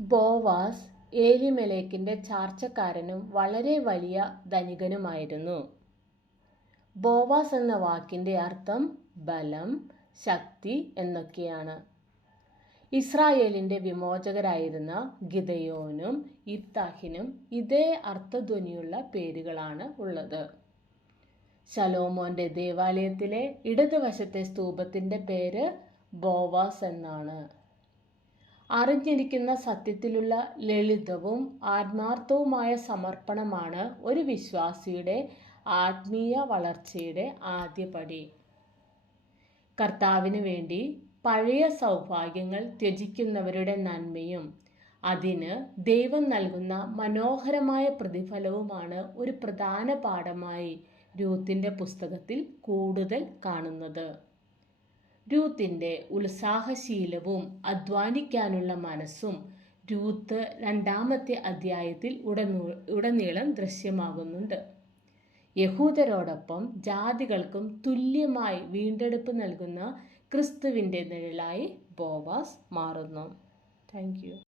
ബോവാസ് ഏലിമെലേക്കിന്റെ ചാർച്ചക്കാരനും വളരെ വലിയ ധനികനുമായിരുന്നു. ബോവാസ് എന്ന വാക്കിന്റെ അർത്ഥം ബലം ശക്തി എന്നൊക്കെയാണ്. ഇസ്രായേലിന്റെ വിമോചകരായിരുന്ന ഗിതയോനും ഇബ്താഹിനും ഇതേ അർത്ഥധ്വനിയുള്ള പേരുകളാണ് ഉള്ളത്. ശലോമോന്റെ ദേവാലയത്തിലെ ഇടതുവശത്തെ സ്തൂപത്തിന്റെ പേര് ബോവാസ് എന്നാണ്. അറിഞ്ഞിരിക്കുന്ന സത്യത്തിലുള്ള ലളിതവും ആത്മാർത്ഥവുമായ സമർപ്പണമാണ് ഒരു വിശ്വാസിയുടെ ആത്മീയ വളർച്ചയുടെ ആദ്യപടി. കർത്താവിന് വേണ്ടി പഴയ സൗഭാഗ്യങ്ങൾ ത്യജിക്കുന്നവരുടെ നന്മയും അതിന് ദൈവം നൽകുന്ന മനോഹരമായ പ്രതിഫലവുമാണ് ഒരു പ്രധാന പാഠമായി രൂത്തിന്റെ പുസ്തകത്തിൽ കൂടുതൽ കാണുന്നത്. രൂത്തിന്റെ ഉത്സാഹശീലവും അധ്വാനിക്കാനുള്ള മനസ്സും രൂത്ത് രണ്ടാമത്തെ അധ്യായത്തിൽ ഉടനീ ഉടനീളം ദൃശ്യമാകുന്നുണ്ട്. യഹൂദരോടൊപ്പം ജാതികൾക്കും തുല്യമായി വീണ്ടെടുപ്പ് നൽകുന്ന ക്രിസ്തുവിന്റെ നിഴലായി ബോവാസ് മാറുന്നു. Thank you.